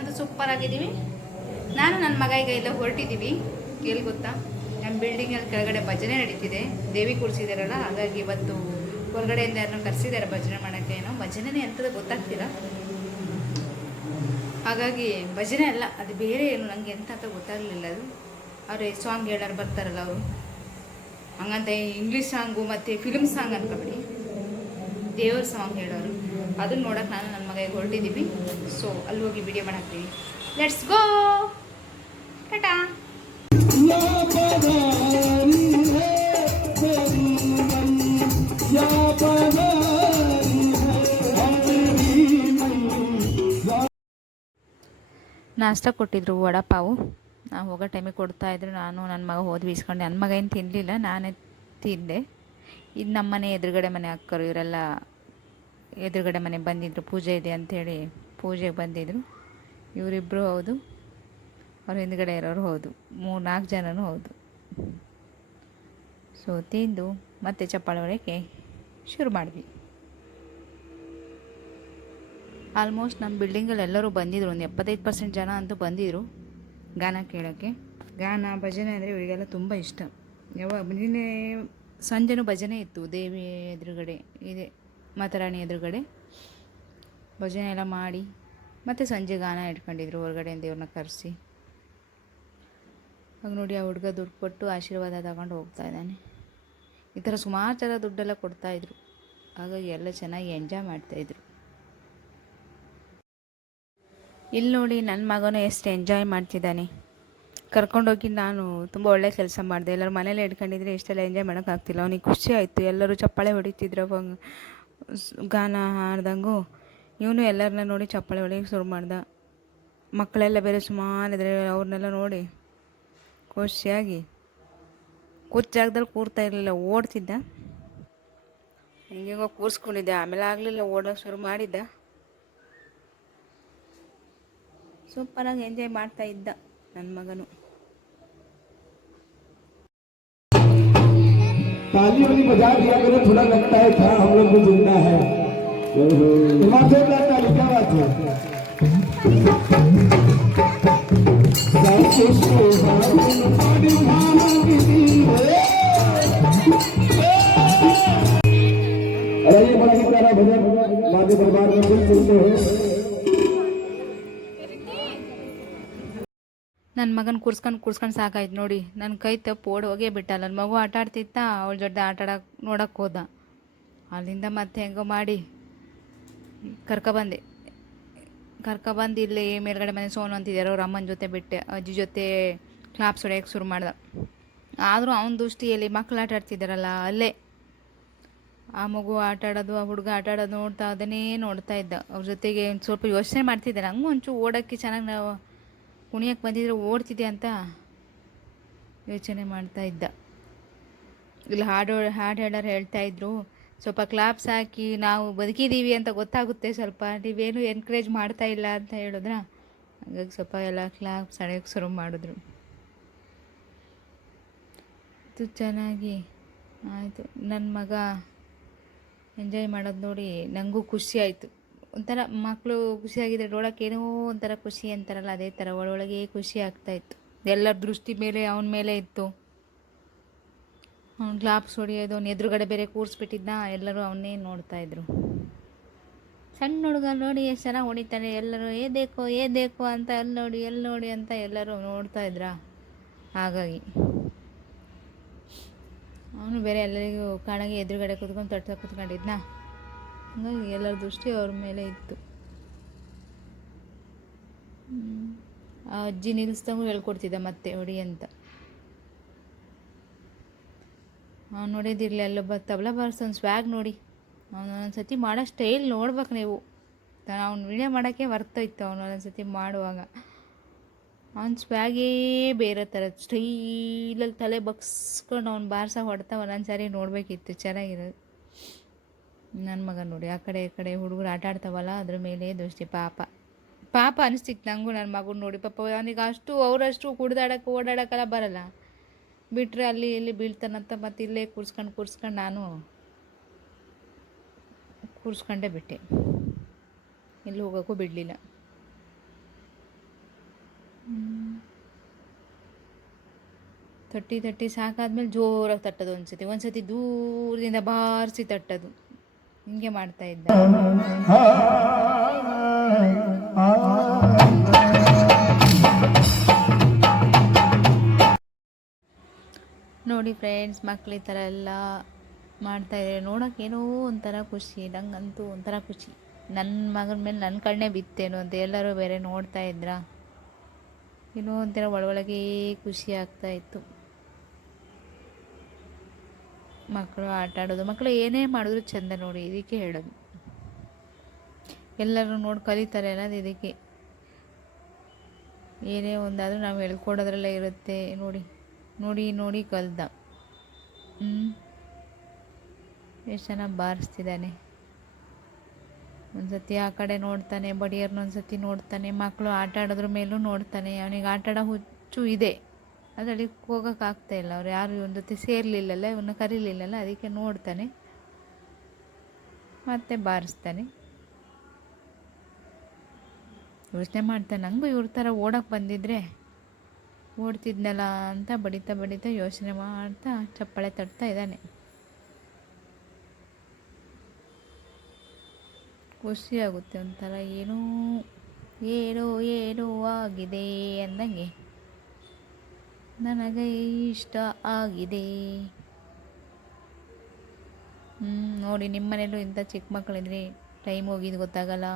ನಾನಂತೂ ಸೂಪರ್ ಆಗಿದ್ದೀವಿ. ನಾನು ನನ್ನ ಮಗ ಈಗ ಎಲ್ಲ ಹೊರಟಿದ್ದೀವಿ. ಎಲ್ಲಿ ಗೊತ್ತಾ, ನಮ್ಮ ಬಿಲ್ಡಿಂಗಲ್ಲಿ ಕೆಳಗಡೆ ಭಜನೆ ನಡೀತಿದೆ. ದೇವಿ ಕೂರಿಸಿದಾರಲ್ಲ, ಹಾಗಾಗಿ ಇವತ್ತು ಹೊರಗಡೆಯಿಂದ ಯಾರನ್ನ ಕರೆಸಿದ್ದಾರೆ ಭಜನೆ ಮಾಡೋಕ್ಕೆ. ಏನೋ ಭಜನೆನೇ ಎಂಥದ್ದು ಗೊತ್ತಾಗ್ತಿಲ್ಲ. ಹಾಗಾಗಿ ಭಜನೆ ಅಲ್ಲ, ಅದು ಬೇರೆ ಏನು, ನನಗೆ ಎಂತ ಅಂತ ಗೊತ್ತಾಗಲಿಲ್ಲ. ಅದು ಅವ್ರು ಸಾಂಗ್ ಹೇಳೋರು ಬರ್ತಾರಲ್ಲ ಅವರು, ಹಂಗಂತ ಇಂಗ್ಲೀಷ್ ಸಾಂಗು ಮತ್ತು ಫಿಲ್ಮ್ ಸಾಂಗ್ ಅನ್ಕೊಬೇಡಿ, ದೇವ್ರ ಸಾಂಗ್ ಹೇಳೋರು. ಅದನ್ನ ನೋಡೋಕೆ ನಾನು ನನ್ನ ಮಗ ಹೊರಟಿದ್ದೀವಿ. ಸೊ ಅಲ್ಲಿ ಹೋಗಿ ವಿಡಿಯೋ ಮಾಡಾಕ್ತೀವಿ. Let's go, tata. ನಾಷ್ಟ ಕೊಟ್ಟಿದ್ರು, ವಡಪಾವು. ನಾವು ಹೋಗೋ ಟೈಮಿಗೆ ಕೊಡ್ತಾಯಿದ್ರು. ನಾನು ನನ್ನ ಮಗ ಹೋದ್ವಿ ಇಸ್ಕೊಂಡೆ. ನನ್ನ ಮಗ ಏನು ತಿನ್ನಲಿಲ್ಲ, ನಾನೇ ತಿಂದೆ. ಇದು ನಮ್ಮ ಮನೆ ಎದುರುಗಡೆ ಮನೆ ಅಕ್ಕರು, ಇವರೆಲ್ಲ ಎದುರುಗಡೆ ಮನೆ ಬಂದಿದ್ದರು. ಪೂಜೆ ಇದೆ ಅಂಥೇಳಿ ಪೂಜೆಗೆ ಬಂದಿದ್ದರು. ಇವರಿಬ್ಬರು ಹೌದು, ಅವ್ರ ಹಿಂದ್ಗಡೆ ಇರೋರು ಹೌದು, 3-4 ಜನನೂ ಹೌದು. ಸೊ ತಿಂದು ಮತ್ತೆ ಚಪ್ಪಾಳೆ ಹೊಡೆಯೋಕ್ಕೆ ಶುರು ಮಾಡಿದ್ವಿ. ಆಲ್ಮೋಸ್ಟ್ ನಮ್ಮ ಬಿಲ್ಡಿಂಗಲ್ಲಿ ಎಲ್ಲರೂ ಬಂದಿದ್ದರು. ಒಂದು 75% ಜನ ಅಂತೂ ಬಂದಿದ್ದರು ಗಾನ ಕೇಳೋಕ್ಕೆ. ಗಾನ ಭಜನೆ ಅಂದರೆ ಇವರಿಗೆಲ್ಲ ತುಂಬ ಇಷ್ಟ. ನಿನ್ನೆ ಸಂಜೆನೂ ಭಜನೆ ಇತ್ತು ದೇವಿ ಎದುರುಗಡೆ, ಇದೆ ಮಾತಾರಾಣಿ ಎದುರುಗಡೆ ಭಜನೆ ಎಲ್ಲ ಮಾಡಿ ಮತ್ತು ಸಂಜೆ ಗಾನ ಇಟ್ಕೊಂಡಿದ್ರು ಹೊರಗಡೆಯಿಂದ ಇವ್ರನ್ನ ಕರೆಸಿ. ಆಗ ನೋಡಿ, ಆ ಹುಡುಗ ದುಡ್ಡು ಕೊಟ್ಟು ಆಶೀರ್ವಾದ ತಗೊಂಡು ಹೋಗ್ತಾ ಇದ್ದಾನೆ. ಈ ಥರ ಸುಮಾರು ಥರ ದುಡ್ಡೆಲ್ಲ ಕೊಡ್ತಾಯಿದ್ರು. ಹಾಗಾಗಿ ಎಲ್ಲ ಚೆನ್ನಾಗಿ ಎಂಜಾಯ್ ಮಾಡ್ತಾಯಿದ್ರು. ಇಲ್ಲಿ ನೋಡಿ, ನನ್ನ ಮಗನೂ ಎಷ್ಟು ಎಂಜಾಯ್ ಮಾಡ್ತಿದ್ದಾನೆ. ಕರ್ಕೊಂಡೋಗಿ ನಾನು ತುಂಬ ಒಳ್ಳೆ ಕೆಲಸ ಮಾಡಿದೆ. ಎಲ್ಲರೂ ಮನೇಲಿ ಇಟ್ಕೊಂಡಿದ್ರೆ ಇಷ್ಟೆಲ್ಲ ಎಂಜಾಯ್ ಮಾಡೋಕ್ಕಾಗ್ತಿಲ್ಲ. ಅವನಿಗೆ ಖುಷಿ ಆಯಿತು. ಎಲ್ಲರೂ ಚಪ್ಪಾಳೆ ಹೊಡಿತಿದ್ರು ಗಾನ ಹಾಡ್ದಂಗೂ. ಇವನು ಎಲ್ಲರನ್ನ ನೋಡಿ ಚಪ್ಪಾಳೆ ಹೊಡಿಯೋಕ್ಕೆ ಶುರು ಮಾಡ್ದ. ಮಕ್ಕಳೆಲ್ಲ ಬೇರೆ ಸುಮಾರಿದ್ರೆ ಅವ್ರನ್ನೆಲ್ಲ ನೋಡಿ ಖುಷಿಯಾಗಿ ಜಾಗದಲ್ಲಿ ಕೂರ್ತಾ ಇರಲಿಲ್ಲ, ಓಡ್ತಿದ್ದ. ಹಿಂಗೆಗೋ ಕೂರಿಸ್ಕೊಂಡಿದ್ದೆ, ಆಮೇಲೆ ಆಗಲಿಲ್ಲ, ಓಡೋಕ್ಕೆ ಶುರು ಮಾಡಿದ್ದ. ಸೂಪರಾಗಿ ಎಂಜಾಯ್ ಮಾಡ್ತಾ ಇದ್ದ ನನ್ನ ಮಗನು. ताली वाली बजा दिया करो, थोड़ा लगता है था हम लोग भी जिंदा है। ताली क्या बात है। अरे ये बड़ा ही प्यारा भजन माध्य दरबार में सुन सुनते हैं। ನನ್ನ ಮಗನ ಕೂರ್ಸ್ಕೊಂಡು ಸಾಕಾಯ್ತು ನೋಡಿ. ನನ್ನ ಕೈ ತಪ್ಪು ಓಡಿ ಹೋಗೇ ಬಿಟ್ಟ. ನನ್ನ ಮಗು ಆಟ ಆಡ್ತಿತ್ತ, ಅವಳ ಜೊತೆ ಆಟ ನೋಡೋಕ್ಕೆ ಹೋದ. ಅಲ್ಲಿಂದ ಮತ್ತೆ ಹೆಂಗೋ ಮಾಡಿ ಕರ್ಕೊಬಂದು ಇಲ್ಲಿ ಮೇಲ್ಗಡೆ ಮನೆ ಸೋನು ಅಂತಿದ್ದಾರೆ, ಅವ್ರ ಅಮ್ಮನ ಜೊತೆ ಬಿಟ್ಟೆ. ಅಜ್ಜಿ ಜೊತೆ ಕ್ಲಾಪ್ಸ್ ಹೊಡೆಯೋಕ್ಕೆ ಶುರು ಮಾಡ್ದ. ಆದರೂ ಅವನ ದೃಷ್ಟಿಯಲ್ಲಿ ಮಕ್ಕಳು ಆಟ ಆಡ್ತಿದ್ದಾರಲ್ಲ, ಅಲ್ಲೇ ಆ ಮಗು ಆಟ ಆಡೋದು, ಆ ಹುಡುಗ ಆಟ ಆಡೋದು ನೋಡ್ತಾ ಅದನ್ನೇ ನೋಡ್ತಾ ಇದ್ದ. ಅವ್ರ ಜೊತೆಗೆ ಸ್ವಲ್ಪ ಯೋಚನೆ ಮಾಡ್ತಿದ್ದಾರೆ. ಹಂಗೂ ಒಂಚೂರು ಓಡೋಕ್ಕೆ ಚೆನ್ನಾಗಿ ನಾವು ಕುಣಿಯಕ್ಕೆ ಬಂದಿದ್ರೆ ಓಡ್ತಿದ್ದೆ ಅಂತ ಯೋಚನೆ ಮಾಡ್ತಾ ಇದ್ದ. ಇಲ್ಲಿ ಹಾಡು ಹೇಳೋರು ಹೇಳ್ತಾಯಿದ್ರು, ಸ್ವಲ್ಪ ಕ್ಲಾಪ್ಸ್ ಹಾಕಿ ನಾವು ಬದುಕಿದ್ದೀವಿ ಅಂತ ಗೊತ್ತಾಗುತ್ತೆ, ಸ್ವಲ್ಪ ನೀವೇನು ಎನ್ಕರೇಜ್ ಮಾಡ್ತಾ ಇಲ್ಲ ಅಂತ ಹೇಳಿದ್ರ. ಹಾಗಾಗಿ ಸ್ವಲ್ಪ ಎಲ್ಲ ಕ್ಲಾಪ್ಸ್ ಹೊಡೆಯೋಕ್ಕೆ ಶುರು ಮಾಡಿದ್ರು. ಇದು ಚೆನ್ನಾಗಿ ಆಯಿತು. ನನ್ನ ಮಗ ಎಂಜಾಯ್ ಮಾಡೋದು ನೋಡಿ ನನಗೂ ಖುಷಿ ಆಯಿತು. ಒಂಥರ ಮಕ್ಕಳು ಖುಷಿಯಾಗಿದ್ದರೆ ನೋಡೋಕೆ ಏನೋ ಒಂಥರ ಖುಷಿ ಅಂತಾರಲ್ಲ, ಅದೇ ಥರ ಒಳೊಳಗೆ ಖುಷಿ ಆಗ್ತಾಯಿತ್ತು. ಎಲ್ಲರ ದೃಷ್ಟಿ ಮೇಲೆ ಅವನ ಮೇಲೆ ಇತ್ತು. ಅವ್ನು ಗ್ಲಾಪ್ಸ್ ಹೊಡಿಯೋದು, ಅವ್ನು ಎದುರುಗಡೆ ಬೇರೆ ಕೂರಿಸ್ಬಿಟ್ಟಿದ್ದ. ಎಲ್ಲರೂ ಅವನ್ನೇ ನೋಡ್ತಾಯಿದ್ರು. ಸಣ್ಣ ಹುಡುಗ ನೋಡಿ ಎಷ್ಟು ಚೆನ್ನಾಗಿ ಹೊಡಿತಾನೆ. ಎಲ್ಲರೂ ಏದೇಕೋ ಅಂತ ಎಲ್ಲಿ ನೋಡಿ ಅಂತ ಎಲ್ಲರೂ ನೋಡ್ತಾಯಿದ್ರ. ಹಾಗಾಗಿ ಅವನು ಬೇರೆ ಎಲ್ಲರಿಗೂ ಕಾಣಾಗಿ ಎದುರುಗಡೆ ಕೂತ್ಕೊಂಡು ಕೂತ್ಕೊಂಡಿದ್ನ. ಹಾಗಾಗಿ ಎಲ್ಲರ ದೃಷ್ಟಿ ಅವ್ರ ಮೇಲೆ ಇತ್ತು. ಆ ಅಜ್ಜಿ ನಿಲ್ಲಿಸ್ದಂಗೂ ಹೇಳ್ಕೊಡ್ತಿದ್ದ ಮತ್ತೆ ಹೊಡಿ ಅಂತ. ಅವ್ನು ನೋಡಿದಿರಲಿ, ಅಲ್ಲೊಬ್ಬ ತಬಲಾ ಬಾರಿಸೋನು ಸ್ವ್ಯಾಗ್ ನೋಡಿ. ಅವನು ಒಂದೊಂದು ಸತಿ ಮಾಡೋ ಸ್ಟೈಲ್ ನೋಡ್ಬೇಕು ನೀವು. ಅವ್ನು ವೀಡಿಯೋ ಮಾಡೋಕ್ಕೆ ಬರ್ತೋಯ್ತು ಅವನು ಒಂದೊಂದು ಸತಿ ಮಾಡುವಾಗ. ಅವ್ನು ಸ್ವ್ಯಾಗೇ ಬೇರೆ ಥರ ಸ್ಟೈಲಲ್ಲಿ ತಲೆ ಬಗ್ಸ್ಕೊಂಡು ಅವ್ನು ಬಾರ್ಸೋ ಹೊಡ್ತಾ ಒಂದೊಂದು ಸಾರಿ ನೋಡಬೇಕಿತ್ತು, ಚೆನ್ನಾಗಿರೋದು. ನನ್ನ ಮಗ ನೋಡಿ, ಆ ಕಡೆ ಈ ಕಡೆ ಹುಡುಗರು ಆಟ ಆಡ್ತಾವಲ್ಲ, ಅದ್ರ ಮೇಲೆ ದೃಷ್ಟಿ. ಪಾಪ ಅನಿಸ್ತಿತ್ತು ನನಗೂ ನನ್ನ ಮಗನ ನೋಡಿ. ಪಾಪ ಅವನಿಗೆ ಅವರಷ್ಟು ಓಡಾಡೋಕ್ಕೆಲ್ಲ ಬರಲ್ಲ. ಬಿಟ್ಟರೆ ಅಲ್ಲಿ ಇಲ್ಲಿ ಬೀಳ್ತಾನಂತ ಮತ್ತು ಇಲ್ಲೇ ಕೂರ್ಸ್ಕೊಂಡು ನಾನು ಕೂರಿಸ್ಕೊಂಡೇ ಬಿಟ್ಟೆ. ಎಲ್ಲಿ ಹೋಗೋಕ್ಕೂ ಬಿಡಲಿಲ್ಲ. ತಟ್ಟಿ ತಟ್ಟಿ ಸಾಕಾದ್ಮೇಲೆ ಜೋರಾಗಿ ತಟ್ಟೋದು ಒಂದ್ಸತಿ ದೂರದಿಂದ ಬಾರಿಸಿ ತಟ್ಟೋದು, ಹಿಂಗೆ ಮಾಡ್ತಾ ಇದ್ದ. ನೋಡಿ ಫ್ರೆಂಡ್ಸ್, ಮಕ್ಳು ಈ ಥರ ಎಲ್ಲ ಮಾಡ್ತಾಯಿದ್ದಾರೆ ನೋಡೋಕೆ ಏನೋ ಒಂಥರ ಖುಷಿ. ನಂಗಂತೂ ಒಂಥರ ಖುಷಿ, ನನ್ನ ಮಗನ ಮೇಲೆ ನನ್ನ ಕಣ್ಣೇ ಬಿತ್ತೇನೋ ಅಂತ ಎಲ್ಲರೂ ಬೇರೆ ನೋಡ್ತಾ ಇದ್ರ, ಏನೋ ಒಂಥರ ಒಳಗೆ ಖುಷಿ ಆಗ್ತಾಯಿತ್ತು. ಮಕ್ಕಳು ಆಟ ಆಡೋದು, ಮಕ್ಕಳು ಏನೇ ಮಾಡಿದ್ರು ಚೆಂದ ನೋಡಿ, ಇದಕ್ಕೆ ಹೇಳೋದು. ಎಲ್ಲರೂ ನೋಡಿ ಕಲಿತಾರೆ ಅನ್ನೋದು ಇದಕ್ಕೆ. ಏನೇ ಒಂದಾದರೂ ನಾವು ಹೇಳ್ಕೊಡೋದ್ರಲ್ಲೇ ಇರುತ್ತೆ. ನೋಡಿ ನೋಡಿ ನೋಡಿ ಕಲ್ದ. ಎಷ್ಟು ಚೆನ್ನಾಗಿ ಬಾರಿಸ್ತಿದ್ದಾನೆ. ಒಂದ್ಸತಿ ಆ ಕಡೆ ನೋಡ್ತಾನೆ, ಬಡಿಯರ್ನ ಒಂದ್ಸತಿ ನೋಡ್ತಾನೆ, ಮಕ್ಕಳು ಆಟ ಆಡೋದ್ರ ಮೇಲೂ ನೋಡ್ತಾನೆ. ಅವನಿಗೆ ಆಟ ಆಡೋ ಹುಚ್ಚು ಇದೆ, ಅದರಲ್ಲಿ ಹೋಗೋಕ್ಕಾಗ್ತಾಯಿಲ್ಲ. ಅವ್ರು ಯಾರು ಇವನ ಜೊತೆ ಸೇರಲಿಲ್ಲಲ್ಲ, ಇವನ್ನ ಕರೀಲಿಲ್ಲಲ್ಲ, ಅದಕ್ಕೆ ನೋಡ್ತಾನೆ ಮತ್ತೆ ಬಾರಿಸ್ತಾನೆ. ಯೋಚನೆ ಮಾಡ್ತಾನೆ, ನನಗೂ ಇವ್ರ ಥರ ಓಡೋಕ್ಕೆ ಬಂದಿದ್ರೆ ಓಡ್ತಿದ್ನಲ್ಲ ಅಂತ ಬಡಿತಾ ಬಡಿತಾ ಯೋಚನೆ ಮಾಡ್ತಾ ಚಪ್ಪಾಳೆ ತಟ್ತಾ ಇದ್ದಾನೆ. ಖುಷಿ ಆಗುತ್ತೆ ಒಂಥರ, ಏನೋ ಏನೋ ಏನೋ ಆಗಿದೆ ಅಂದಂಗೆ, ನನಗೆ ಇಷ್ಟ ಆಗಿದೆ. ನೋಡಿ, ನಿಮ್ಮ ಮನೇಲೂ ಇಂಥ ಚಿಕ್ಕ ಮಕ್ಕಳಿದ್ರೆ ಟೈಮ್ ಹೋಗಿದ್ದು ಗೊತ್ತಾಗಲ್ಲ,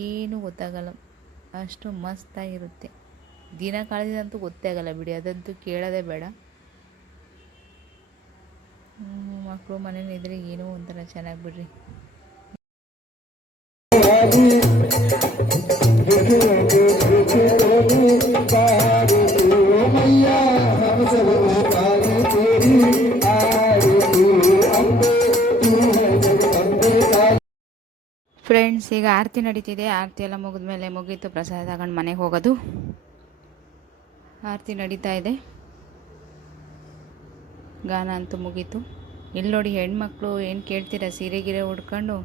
ಏನೂ ಗೊತ್ತಾಗಲ್ಲ, ಅಷ್ಟು ಮಸ್ತಾಗಿರುತ್ತೆ. ದಿನ ಕಳೆದಂತೂ ಗೊತ್ತೇ ಆಗಲ್ಲ ಬಿಡಿ, ಅದಂತೂ ಕೇಳೋದೇ ಬೇಡ. ಮಕ್ಕಳು ಮನೇಲಿ ಇದ್ರೆ ಏನೋ ಒಂಥರ ಚೆನ್ನಾಗಿ ಬಿಡ್ರಿ. ಫ್ರೆಂಡ್ಸ್, ಈಗ ಆರತಿ ನಡೀತಿದೆ. ಆರತಿ ಎಲ್ಲ ಮುಗಿದ್ಮೇಲೆ ಮುಗೀತು, ಪ್ರಸಾದ ತಗೊಂಡು ಮನೆಗೆ ಹೋಗೋದು. ಆರತಿ ನಡೀತಾ ಇದೆ, ಗಾನ ಅಂತೂ ಮುಗೀತು. ಇಲ್ಲಿ ನೋಡಿ, ಹೆಣ್ಮಕ್ಳು ಏನು ಕೇಳ್ತೀರಾ, ಸೀರೆ ಗಿರೆ ಉಡ್ಕೊಂಡು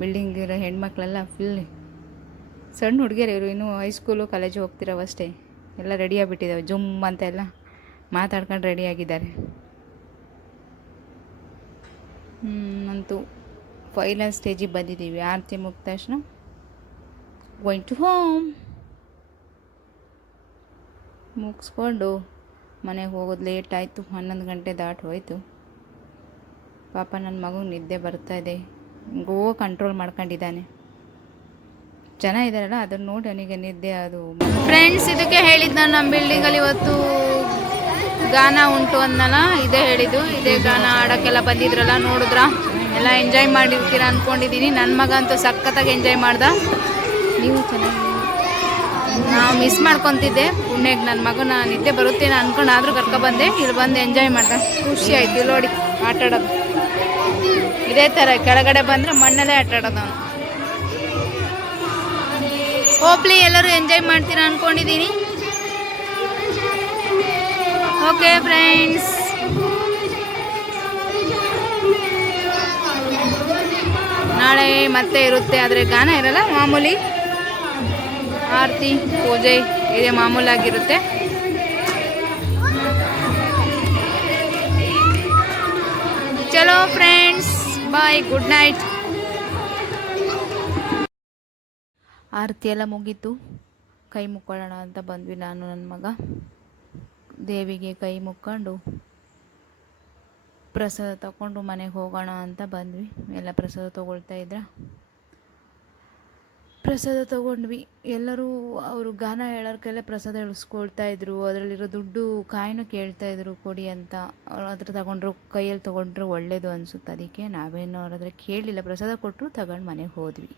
ಬಿಲ್ಡಿಂಗ್ ಇರೋ ಹೆಣ್ಮಕ್ಳೆಲ್ಲ ಫುಲ್ ಸಣ್ಣ ಹುಡುಗಿಯರು, ಇವರು ಇನ್ನೂ ಹೈಸ್ಕೂಲು ಕಾಲೇಜು ಹೋಗ್ತಿರೋವಷ್ಟೇ, ಎಲ್ಲ ರೆಡಿಯಾಗಿಬಿಟ್ಟಿದ್ದಾವೆ. ಜುಮ್ ಅಂತ ಎಲ್ಲ ಮಾತಾಡ್ಕೊಂಡು ರೆಡಿಯಾಗಿದ್ದಾರೆ. ಅಂತೂ ಫೈನಲ್ ಸ್ಟೇಜಿಗೆ ಬಂದಿದ್ದೀವಿ. ಆರತಿ ಮುಗಿದ ತಕ್ಷಣ ಗೋಯಿಂಗ್ ಟು ಹೋಮ್ ಮುಗಿಸ್ಕೊಂಡು ಮನೆಗೆ ಹೋಗೋದು ಲೇಟ್ ಆಯಿತು. 11 ಗಂಟೆ ದಾಟಿ ಹೋಯಿತು. ಪಾಪ ನನ್ನ ಮಗುಗೆ ನಿದ್ದೆ ಬರ್ತಾಯಿದೆ, ಗೋ ಕಂಟ್ರೋಲ್ ಮಾಡ್ಕೊಂಡಿದ್ದಾನೆ. ಜನ ಇದ್ದಾರಲ್ಲ, ಅದನ್ನು ನೋಡಿ ಅವನಿಗೆ ನಿದ್ದೆ ಅದು. ಫ್ರೆಂಡ್ಸ್, ಇದಕ್ಕೆ ಹೇಳಿದ್ದು ನಾನು, ನಮ್ಮ ಬಿಲ್ಡಿಂಗಲ್ಲಿ ಇವತ್ತು ಗಾನ ಉಂಟು ಅನ್ನಲ್ಲ, ಇದೇ ಹೇಳಿದ್ದು. ಇದೇ ಗಾನ ಆಡೋಕ್ಕೆಲ್ಲ ಬಂದಿದ್ರಲ್ಲ, ನೋಡಿದ್ರ ಎಲ್ಲ ಎಂಜಾಯ್ ಮಾಡಿರ್ತೀರ ಅಂದ್ಕೊಂಡಿದ್ದೀನಿ. ನನ್ನ ಮಗ ಅಂತೂ ಸಖತ್ತಾಗಿ ಎಂಜಾಯ್ ಮಾಡ್ದ. ನೀವು ಚೆನ್ನಾಗಿ, ನಾವು ಮಿಸ್ ಮಾಡ್ಕೊತಿದ್ದೆ ಪುಣ್ಯಕ್ಕೆ. ನನ್ನ ಮಗನ ನಿದ್ದೆ ಬರುತ್ತೇನೆ ಅಂದ್ಕೊಂಡು ಆದರೂ ಕರ್ಕೊಬಂದೆ. ಇಲ್ಲಿ ಬಂದು ಎಂಜಾಯ್ ಮಾಡ್ದೆ, ಖುಷಿ ಆಯಿತು. ನೋಡಿ ಆಟ ಆಡೋದು ಇದೇ ಥರ, ಕೆಳಗಡೆ ಬಂದರೆ ಮಣ್ಣಲ್ಲೇ ಆಟ ಆಡೋದು ಅವನು. ಹೋಪ್ಲಿ ಎಲ್ಲರೂ ಎಂಜಾಯ್ ಮಾಡ್ತೀರಾ ಅಂದ್ಕೊಂಡಿದ್ದೀನಿ. ಓಕೆ ಫ್ರೆಂಡ್ಸ್, ನಾಳೆ ಮತ್ತೆ ಇರುತ್ತೆ, ಆದರೆ ಗಾನ ಇರಲ್ಲ. ಮಾಮೂಲಿ ಆರತಿ ಪೂಜೆ ಇದೆ, ಮಾಮೂಲಾಗಿರುತ್ತೆ. ಚಲೋ ಫ್ರೆಂಡ್ಸ್, ಬಾಯ್, ಗುಡ್ ನೈಟ್. ಆರತಿ ಎಲ್ಲ ಮುಗೀತು, ಕೈ ಮುಕ್ಕೊಳ್ಳೋಣ ಅಂತ ಬಂದ್ವಿ ನಾನು ನನ್ನ ಮಗ. ದೇವಿಗೆ ಕೈ ಮುಕ್ಕೊಂಡು ಪ್ರಸಾದ ತಗೊಂಡು ಮನೆಗೆ ಹೋಗೋಣ ಅಂತ ಬಂದ್ವಿ. ಎಲ್ಲ ಪ್ರಸಾದ ತೊಗೊಳ್ತಾ ಇದ್ರ, ಪ್ರಸಾದ ತೊಗೊಂಡ್ವಿ. ಎಲ್ಲರೂ ಅವರು ಗಾನ ಹೇಳೋರ್ಕೆಲ್ಲ ಪ್ರಸಾದ ಇಳಿಸ್ಕೊಳ್ತಾ ಇದ್ರು. ಅದರಲ್ಲಿರೋ ದುಡ್ಡು ಕಾಯಿನೂ ಕೇಳ್ತಾಯಿದ್ರು ಕೊಡಿ ಅಂತ. ಅವ್ರು ಅದ್ರ ತಗೊಂಡ್ರು, ಕೈಯಲ್ಲಿ ತೊಗೊಂಡ್ರು ಒಳ್ಳೇದು ಅನಿಸುತ್ತೆ. ಅದಕ್ಕೆ ನಾವೇನು ಅವ್ರ ಹತ್ರ ಕೇಳಲಿಲ್ಲ, ಪ್ರಸಾದ ಕೊಟ್ಟರು ತಗೊಂಡು ಮನೆಗೆ ಹೋದ್ವಿ.